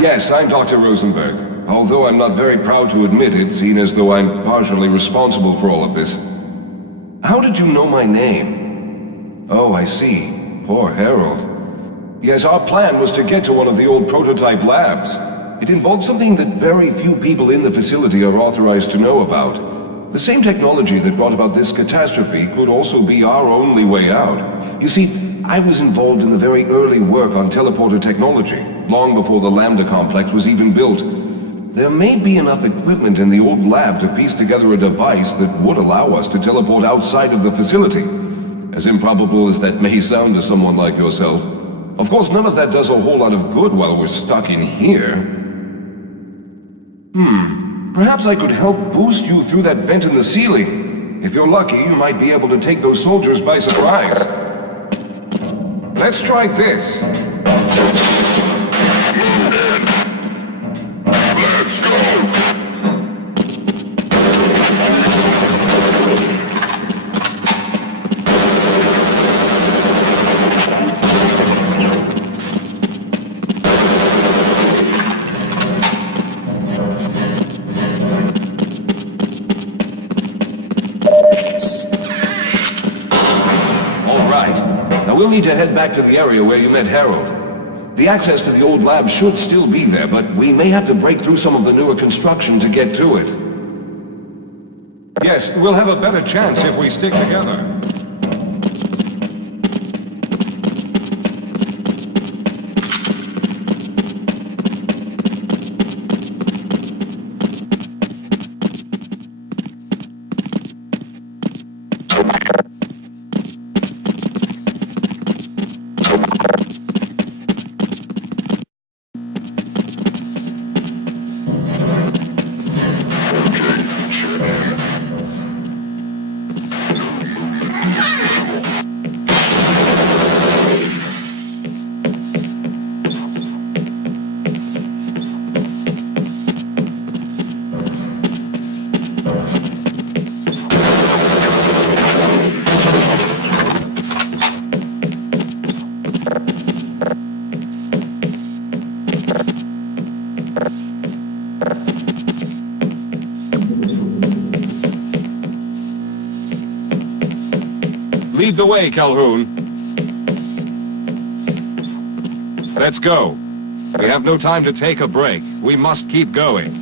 Yes, I'm Dr. Rosenberg. Although I'm not very proud to admit it, seeing as though I'm partially responsible for all of this. How did you know my name? Oh, I see. Poor Harold. Yes, our plan was to get to one of the old prototype labs. It involved something that very few people in the facility are authorized to know about. The same technology that brought about this catastrophe could also be our only way out. You see, I was involved in the very early work on teleporter technology, long before the Lambda complex was even built. There may be enough equipment in the old lab to piece together a device that would allow us to teleport outside of the facility. As improbable as that may sound to someone like yourself. Of course, none of that does a whole lot of good while we're stuck in here. Perhaps I could help boost you through that vent in the ceiling. If you're lucky, you might be able to take those soldiers by surprise. Let's try this. We'll need to head back to the area where you met Harold. The access to the old lab should still be there, but we may have to break through some of the newer construction to get to it. Yes, we'll have a better chance if we stick together. Lead the way, Calhoun. Let's go. We have no time to take a break. We must keep going.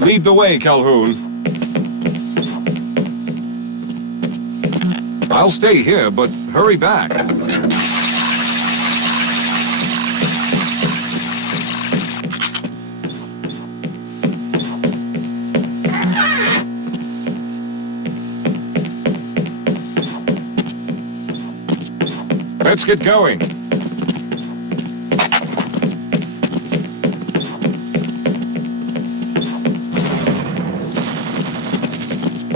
Lead the way, Calhoun. I'll stay here, but hurry back. Let's get going.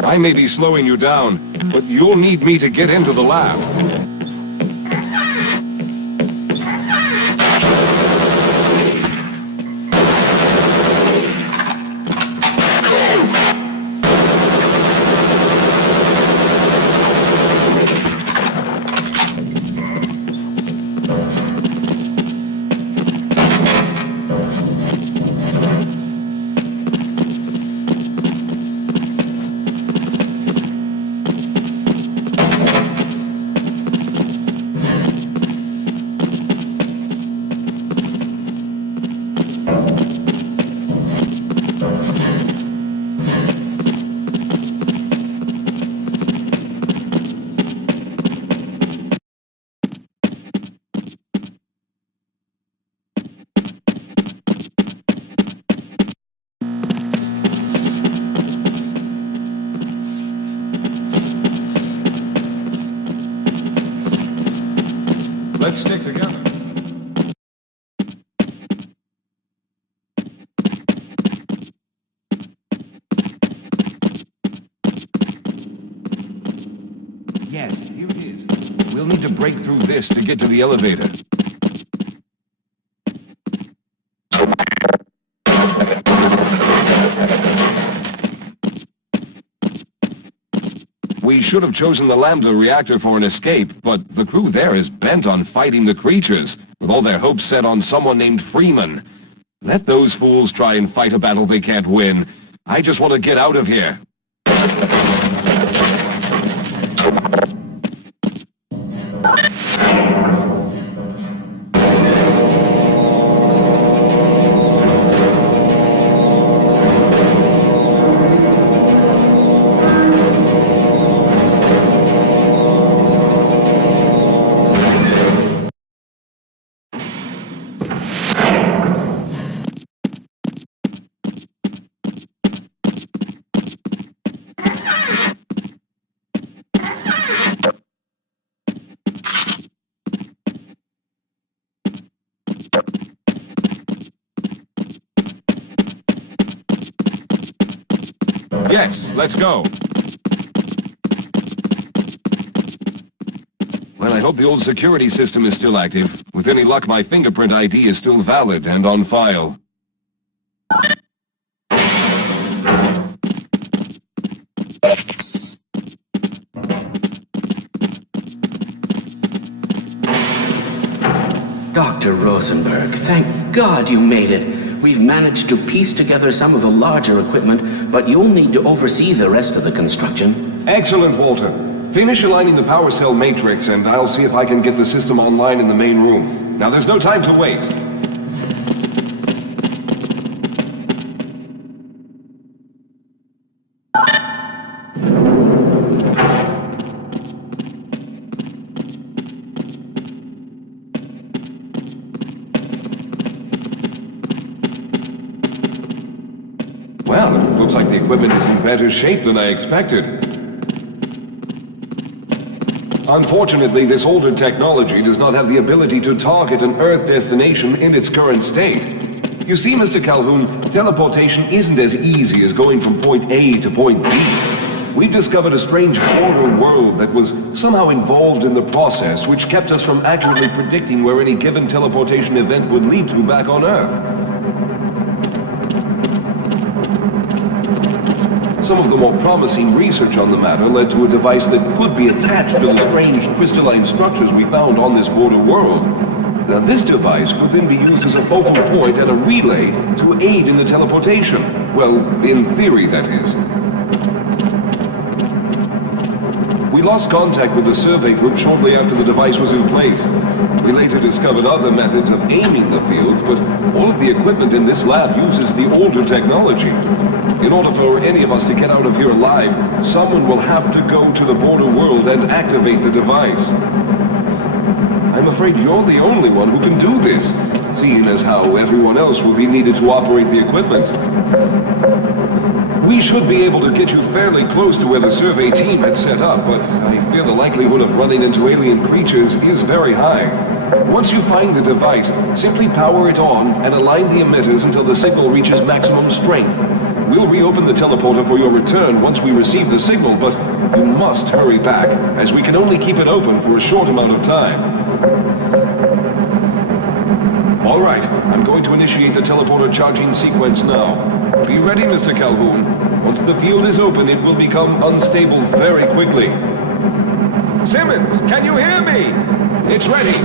I may be slowing you down, but you'll need me to get into the lab. Let's stick together. Yes, here it is. We'll need to break through this to get to the elevator. We should have chosen the Lambda reactor for an escape, but the crew there is bent on fighting the creatures, with all their hopes set on someone named Freeman. Let those fools try and fight a battle they can't win. I just want to get out of here. Yes, let's go. Well, I hope the old security system is still active. With any luck, my fingerprint ID is still valid and on file. Dr. Rosenberg, thank God you made it. We've managed to piece together some of the larger equipment, but you'll need to oversee the rest of the construction. Excellent, Walter. Finish aligning the power cell matrix, and I'll see if I can get the system online in the main room. Now, there's no time to waste. Well, it looks like the equipment is in better shape than I expected. Unfortunately, this older technology does not have the ability to target an Earth destination in its current state. You see, Mr. Calhoun, teleportation isn't as easy as going from point A to point B. We've discovered a strange border world that was somehow involved in the process, which kept us from accurately predicting where any given teleportation event would lead to back on Earth. Some of the more promising research on the matter led to a device that could be attached to the strange crystalline structures we found on this border world. Now, this device could then be used as a focal point and a relay to aid in the teleportation. Well, in theory, that is. We lost contact with the survey group shortly after the device was in place. We later discovered other methods of aiming the field, but all of the equipment in this lab uses the older technology. In order for any of us to get out of here alive, someone will have to go to the border world and activate the device. I'm afraid you're the only one who can do this, seeing as how everyone else will be needed to operate the equipment. We should be able to get you fairly close to where the survey team had set up, but I fear the likelihood of running into alien creatures is very high. Once you find the device, simply power it on and align the emitters until the signal reaches maximum strength. We'll reopen the teleporter for your return once we receive the signal, but you must hurry back, as we can only keep it open for a short amount of time. All right, I'm going to initiate the teleporter charging sequence now. Be ready, Mr. Calhoun. Once the field is open, it will become unstable very quickly. Simmons, can you hear me? It's ready.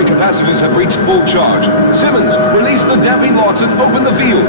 Capacitors have reached full charge. Simmons, release the damping locks and open the field.